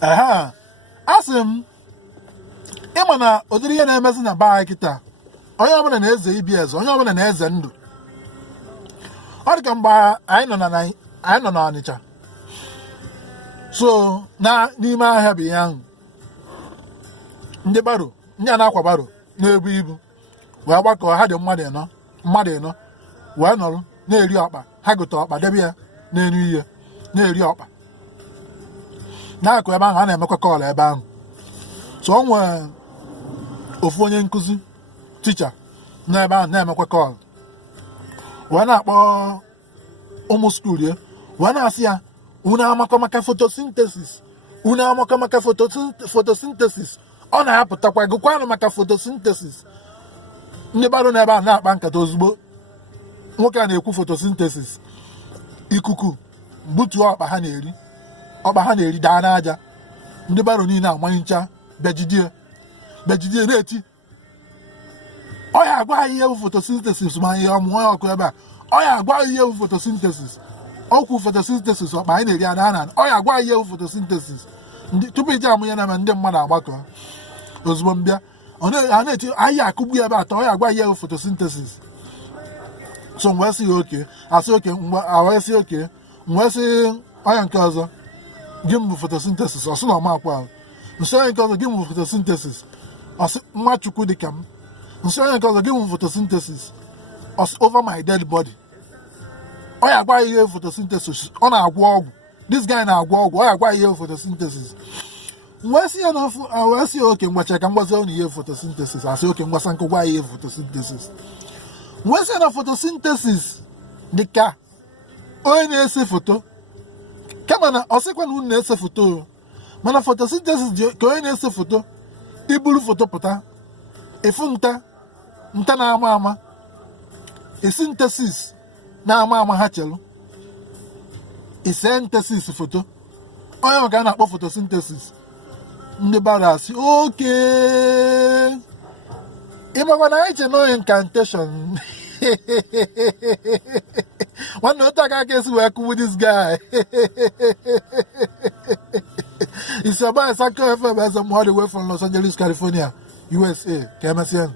asị m ịma na ụdịrị ihe na-emezi na be anyị kịta onye ọbụla na-eze ibi eze onye ọbụla na-eze ndụ. Ọ dị ka mgbe anyị nọ n'Ọnịcha so n'ime ahịa bụ ihe ahụ ndị baro ndị a na-akwa baro na-ebu ibu wee gbakọ ha dị mmadụ ịnọ wee nọrọ na-eri ọkpa. Ha gote ọkpa debe ya n'elu ihe na-eri ọkpa na-akụ ebe ahụ a na-emekwa kọọlụ ebe ahụ. So o nwere ofu onye nkụzi ticha n'ebe ahụ na-emekwa kọọlụ wee na-akpọ ụmụ skuul ya wee na-asị ya unu amakọ maka fotosintesis unu amakọ maka fotosintesis ọ na-apụtakwa gụkwanụ maka fotosintesis. Ndị baro n'ebe ahụ na-akpa nkata ozugbo nwoke a na-ekwu fotosintesis ikuku butuo ọkpa ha na-eri daa n'aja. Ndị baro niile amanyicha bejidie na-eti ọ ya agwa anyị ihe bụ fotosintesis ma ihe ọmụmụ ya ọkụ ebe a ọ ya agwa anyị ihe bụ fotosintesis ọkwu fotosintesis ọkpa anyị na-eri ada na ọ ya agwa anyị ihe bụ fotosintesis. Tupu ije amụnye na ndị mmadụ agbakọ ozugbo mbịa a na-eti anyị akụgbu ebe atọ ọ ya agwa ihe bụ fotosintesis. So mgbe sị oke asị oke wee sị oke mgbe sị onye nke ọzọ gị m bụ fotosintesis ọsị na ọma akwa ahụ nsị onye nke ọzọ gị m bụ fotosintesis ọsị nwa chukwu dị ka m nsị onye nke ọzọ gị m bụ fotosintesis ọsị over my dead body. Ọ ya agwa ihe fotosintesis ọ na-agwọ ọgwụ this guy na-agwọ ọgwụ ọ ya agwa ihe fotosintesis. Wee sị ya n'ofu wee sị oke mgbacha ka mgbazi na ihe fotosintesis asị oke mgbasa nkụ gwa ihe fotosintesis. Wee sị na fotosintesis dị ka onye na-ese foto kama na ọ sịkwa na unu na-ese foto mana fotosintesis dị ka onye na-ese foto iburu foto pụta efu nta na-ama ama esintesis na-ama ama ha chelu isentesis foto onye maka a na-akpọ fotosintesis. Ndị baro asị oke ịmakwa na anyị che na onye incantation nwanne otu aka esi wee kụwu this guy isi ọgba Sanko FM as I'm all the way from Los Angeles, California, USA. Ka emesịa.